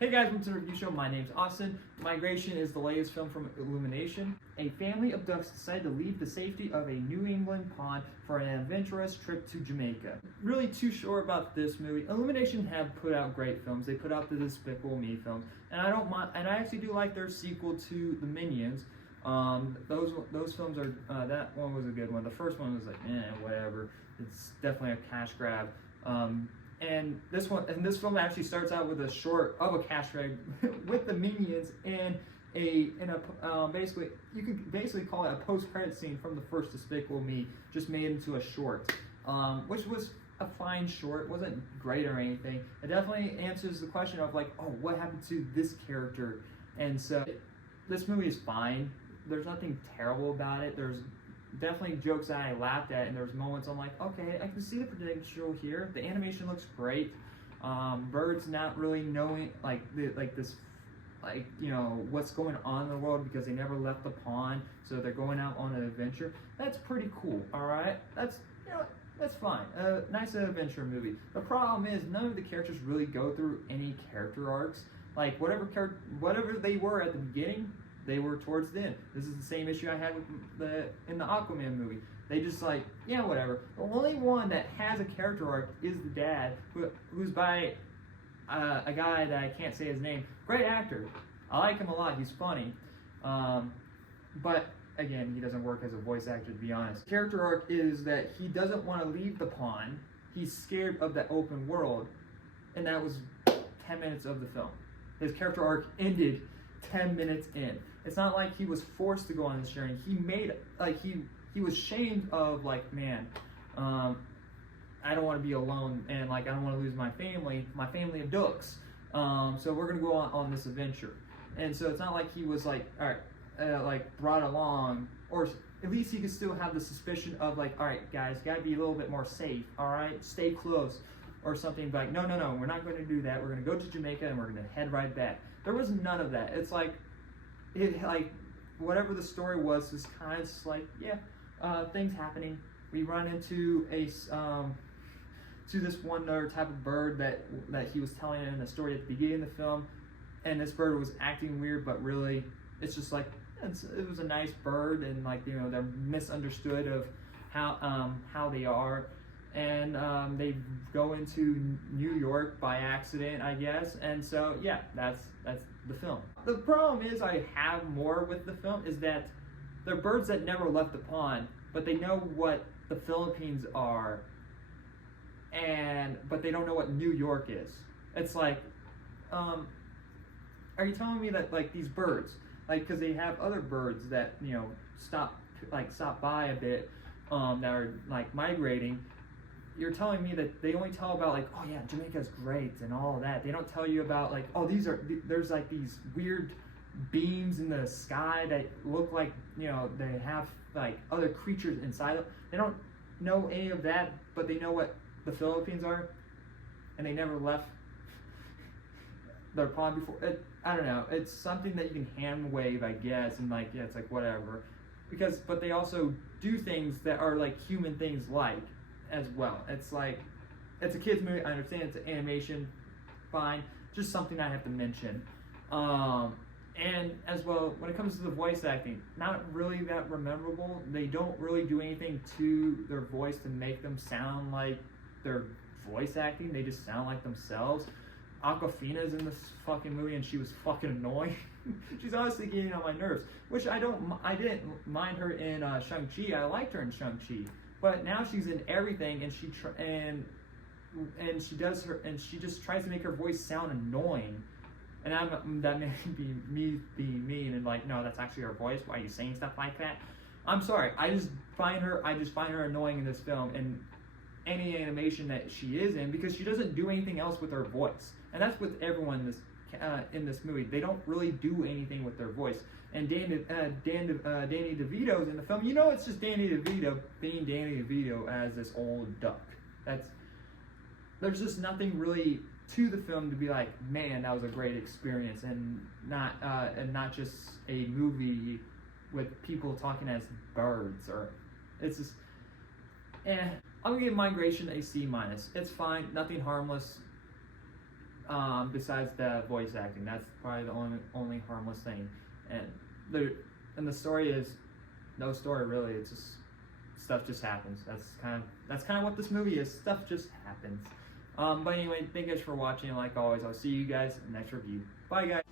Hey guys, welcome to the review show. My name's Austin. Migration is the latest film from Illumination. A family of ducks decide to leave the safety of a New England pond for an adventurous trip to Jamaica. Really too sure about this movie. Illumination have put out great films. They put out the Despicable Me films, and I don't mind. And I actually do like their sequel to The Minions. Those films are that one was a good one. The first one was like, whatever. It's definitely a cash grab. And this film actually starts out with a short of a cash grab with the Minions and basically you could basically call it a post-credit scene from the first Despicable Me, just made into a short, which was a fine short. It wasn't great or anything. It definitely answers the question of like, oh, what happened to this character? And so this movie is fine. There's nothing terrible about it. There's definitely jokes that I laughed at, and there's moments I'm like, okay, I can see the potential here. The animation looks great. Birds not really knowing what's going on in the world because they never left the pond, so they're going out on an adventure. That's pretty cool. All right, that's fine. Nice adventure movie. The problem is none of the characters really go through any character arcs. Like whatever they were at the beginning, they were towards the end. This is the same issue I had with in the Aquaman movie. They just like, yeah, whatever. The only one that has a character arc is the dad, who's by a guy that I can't say his name. Great actor. I like him a lot. He's funny. But again, he doesn't work as a voice actor, to be honest. Character arc is that he doesn't want to leave the pond. He's scared of the open world. And that was 10 minutes of the film. His character arc ended 10 minutes in. It's not like he was forced to go on this journey. He was shamed of like, man, I don't want to be alone, and like I don't want to lose my family of ducks. So we're gonna go on this adventure. And so it's not like he was like, all right, like brought along, or at least he could still have the suspicion of like, all right, guys, gotta be a little bit more safe. All right, stay close, or something. Like, no, we're not going to do that. We're gonna go to Jamaica and we're gonna head right back. There was none of that. It's like, whatever the story was kind of just like, yeah, things happening. We run into to this one other type of bird that he was telling in the story at the beginning of the film, and this bird was acting weird, but really, it's just like it was a nice bird, and like, you know, they're misunderstood of how they are. And they go into New York by accident, I guess, and so yeah, that's the film. The problem is I have more with the film is that they're birds that never left the pond, but they know what the Philippines are, but they don't know what New York is. It's like, are you telling me that like these birds, like, because they have other birds that, you know, stop by a bit, that are like migrating. You're telling me that they only tell about like, oh yeah, Jamaica's great and all of that. They don't tell you about like, oh, there's like these weird beams in the sky that look like, you know, they have like other creatures inside them. They don't know any of that, but they know what the Philippines are, and they never left their pond before. I don't know. It's something that you can hand wave, I guess, and like, yeah, it's like whatever. But they also do things that are like human things like as well. It's like, it's a kid's movie. I understand it's an animation, fine. Just something I have to mention. And as well, when it comes to the voice acting, not really that memorable. They don't really do anything to their voice to make them sound like they're voice acting. They just sound like themselves. Awkwafina's in this fucking movie, and she was fucking annoying. She's honestly getting on my nerves, which I didn't mind her in Shang-Chi. I liked her in Shang-Chi. But now she's in everything, and she just tries to make her voice sound annoying. And that may be me being mean and like, no, that's actually her voice. Why are you saying stuff like that? I'm sorry. I just find her annoying in this film and any animation that she is in, because she doesn't do anything else with her voice. And that's with everyone in this movie. They don't really do anything with their voice. And Danny DeVito's in the film. You know, it's just Danny DeVito being Danny DeVito as this old duck. There's just nothing really to the film to be like, man, that was a great experience, and not just a movie with people talking as birds. Or it's just, I'm gonna give Migration a C-. It's fine, nothing harmless. besides the voice acting. That's probably the only harmless thing. And the story is no story really. It's just stuff just happens. That's kind of what this movie is. Stuff just happens. But anyway, thank you guys for watching. Like always, I'll see you guys in the next review. Bye, guys.